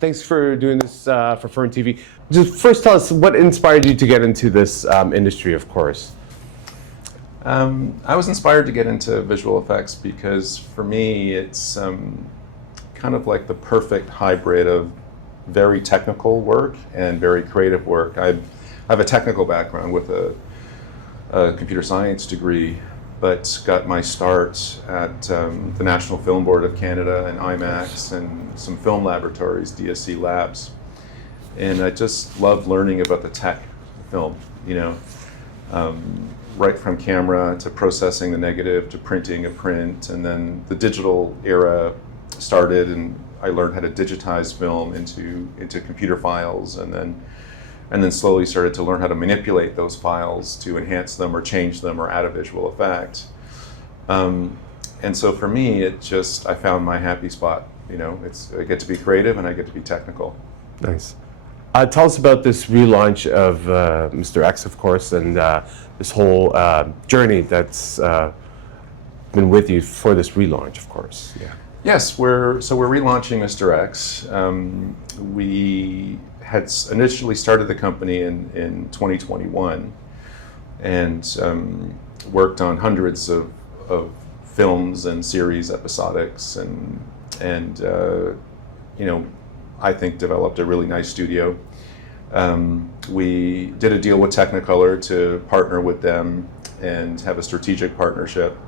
Thanks for doing this for FERNTV. Just first tell us what inspired you to get into this industry, of course. I was inspired to get into visual effects because for me it's kind of like the perfect hybrid of very technical work and very creative work. I have a technical background with a computer science degree, but got my start at the National Film Board of Canada and IMAX and some film laboratories, DSC labs. And I just love learning about the tech film, right from camera to processing the negative to printing a print. And then the digital era started and I learned how to digitize film into computer files, and then slowly started to learn how to manipulate those files to enhance them or change them or add a visual effect. And so for me, I found my happy spot. I get to be creative and I get to be technical. Nice. Tell us about this relaunch of Mr. X, of course, and this whole journey that's been with you for this relaunch, of course. Yeah. Yes, we're relaunching Mr. X. We had initially started the company in 2021 and worked on hundreds of films and series episodics and I think developed a really nice studio. We did a deal with Technicolor to partner with them and have a strategic partnership.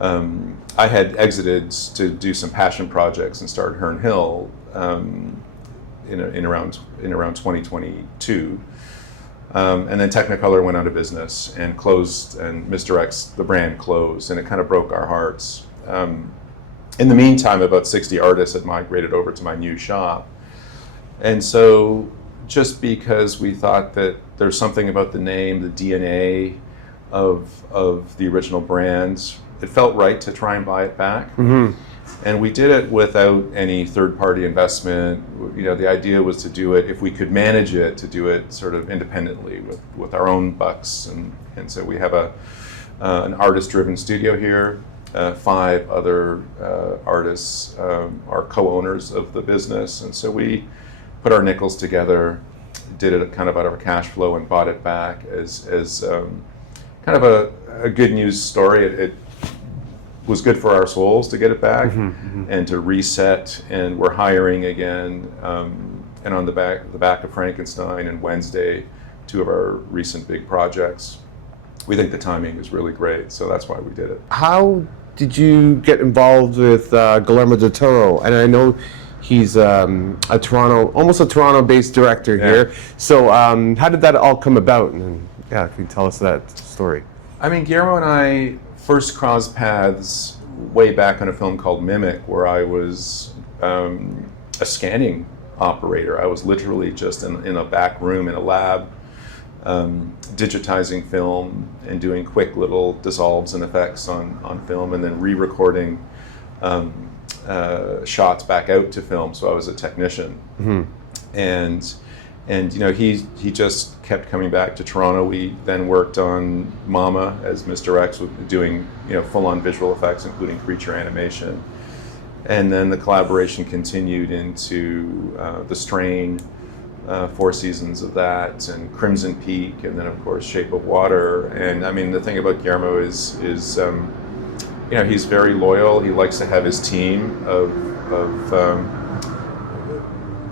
I had exited to do some passion projects and start Herne Hill in around 2022, and then Technicolor went out of business and closed, and Mr. X, the brand, closed, and it kind of broke our hearts. In the meantime, about 60 artists had migrated over to my new shop, and so just because we thought that there's something about the name, the DNA of the original brand, it felt right to try and buy it back. Mm-hmm. And we did it without any third-party investment. The idea was to do it, if we could manage it, to do it sort of independently with our own bucks. And so we have an artist-driven studio here. 5 other artists are co-owners of the business. And so we put our nickels together, did it kind of out of our cash flow and bought it back as kind of a good news story. It was good for our souls to get it back and to reset, and we're hiring again, and on the back of Frankenstein and Wednesday, 2 of our recent big projects. We think the timing is really great, so that's why we did it. How did you get involved with Guillermo del Toro? And I know he's almost a Toronto-based director here. So how did that all come about? And can you tell us that story? I mean, Guillermo and I first crossed paths way back on a film called Mimic, where I was a scanning operator. I was literally just in a back room in a lab, digitizing film and doing quick little dissolves and effects on film, and then re-recording shots back out to film. So I was a technician. Mm-hmm. And he just kept coming back to Toronto. We then worked on Mama as Mr. X, doing full-on visual effects, including creature animation. And then the collaboration continued into The Strain, 4 seasons of that, and Crimson Peak, and then of course Shape of Water. And I mean, the thing about Guillermo is he's very loyal. He likes to have his team of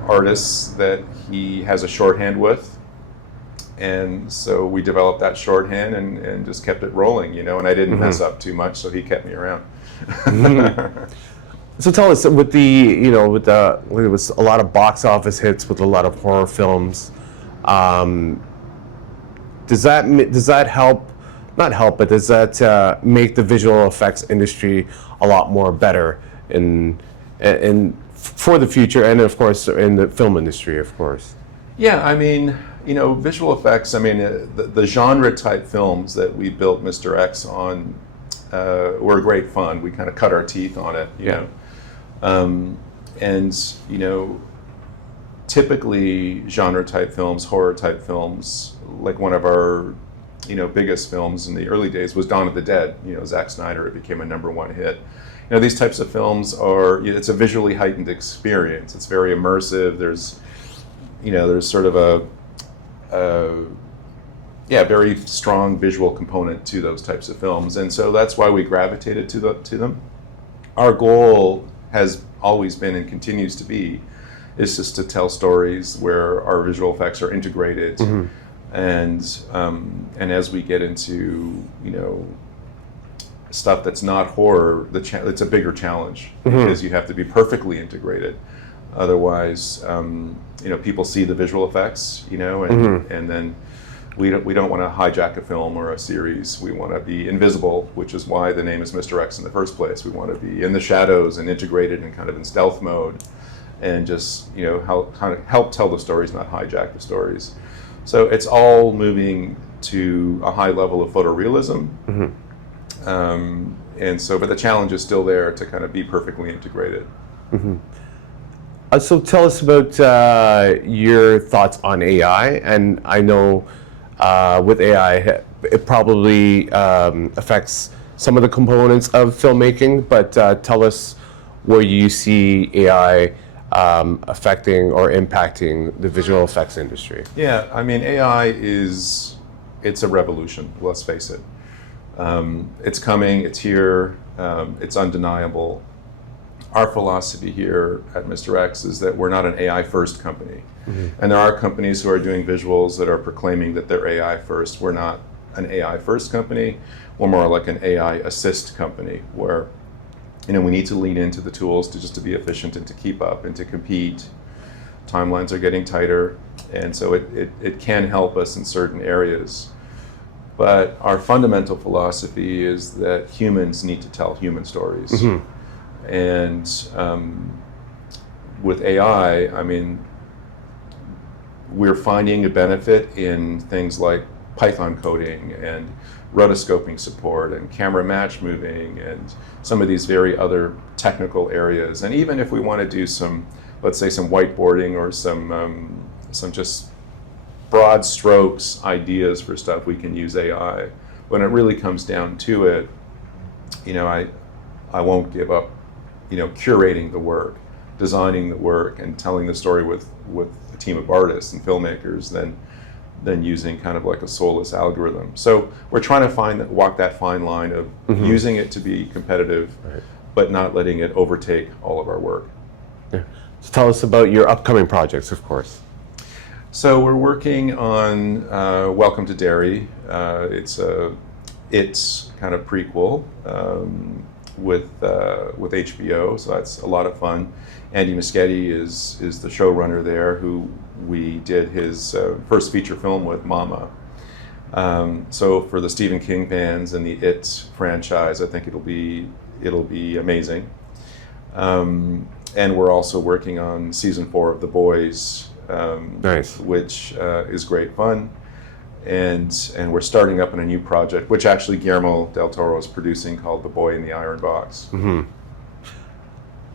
artists that he has a shorthand with, and so we developed that shorthand and just kept it rolling, and I didn't mess up too much, so he kept me around. So tell us, with it was a lot of box office hits with a lot of horror films. Does that help? Not help, but does that make the visual effects industry a lot more better in for the future, and of course in the film industry, of course? Yeah, I mean, visual effects. I mean, the genre type films that we built Mr. X on were great fun. We kind of cut our teeth on it, and typically genre type films, horror type films, like one of our biggest films in the early days was Dawn of the Dead. Zack Snyder, it became a #1 hit. these types of films it's a visually heightened experience. It's very immersive. There's sort of a very strong visual component to those types of films, and so that's why we gravitated to them. Our goal has always been and continues to be is just to tell stories where our visual effects are integrated, and as we get into stuff that's not horror, it's a bigger challenge because you have to be perfectly integrated. Otherwise, people see the visual effects, and then we don't want to hijack a film or a series. We want to be invisible, which is why the name is Mr. X in the first place. We want to be in the shadows and integrated and kind of in stealth mode, and just help tell the stories, not hijack the stories. So it's all moving to a high level of photorealism. But the challenge is still there to kind of be perfectly integrated. So tell us about your thoughts on AI. And I know with AI, it probably affects some of the components of filmmaking, but tell us where you see AI affecting or impacting the visual effects industry. Yeah, I mean, AI it's a revolution, let's face it. It's coming, it's here, it's undeniable. Our philosophy here at Mr. X is that we're not an AI first company. And there are companies who are doing visuals that are proclaiming that they're AI first. We're not an AI first company. We're more like an AI assist company where we need to lean into the tools to be efficient and to keep up and to compete. Timelines are getting tighter, and so it can help us in certain areas. But our fundamental philosophy is that humans need to tell human stories. And with AI, I mean, we're finding a benefit in things like Python coding and rotoscoping support and camera match moving and some of these very other technical areas. And even if we want to do some, let's say, some whiteboarding or some just broad strokes ideas for stuff, we can use AI. When it really comes down to it, I won't give up curating the work, designing the work, and telling the story with a team of artists and filmmakers than using kind of like a soulless algorithm. So we're trying to walk that fine line of using it to be competitive, but not letting it overtake all of our work. Yeah. So tell us about your upcoming projects, of course. So we're working on Welcome to Derry. It's kind of prequel with HBO, so that's a lot of fun. Andy Muschietti is the showrunner there, who we did his first feature film with, Mama. So for the Stephen King fans and the It franchise, I think it'll be amazing. And we're also working on season 4 of The Boys, Nice. which is great fun. And we're starting up in a new project, which actually Guillermo del Toro is producing, called The Boy in the Iron Box.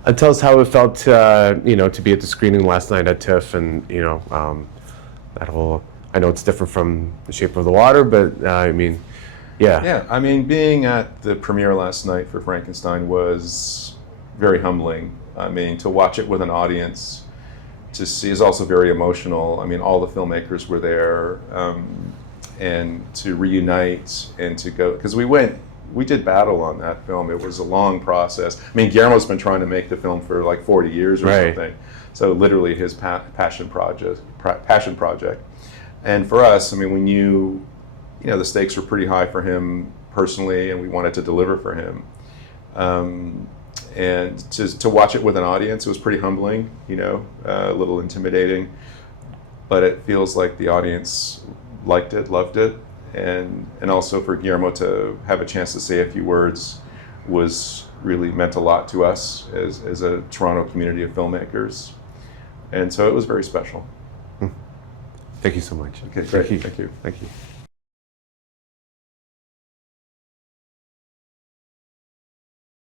And tell us how it felt, to be at the screening last night at TIFF, and that whole. I know it's different from The Shape of the Water, but I mean, yeah. Yeah, I mean, being at the premiere last night for Frankenstein was very humbling. I mean, to watch it with an audience, to see, is also very emotional. I mean, all the filmmakers were there, and to reunite and to go, because we did battle on that film. It was a long process. I mean, Guillermo's been trying to make the film for like 40 years or something. So literally his passion project. And for us, I mean, we knew, the stakes were pretty high for him personally, and we wanted to deliver for him. And to watch it with an audience, it was pretty humbling, a little intimidating, but it feels like the audience liked it, loved it. And also for Guillermo to have a chance to say a few words was really meant a lot to us as a Toronto community of filmmakers. And so it was very special. Thank you so much. Okay, great. Thank you. Thank you. Thank you.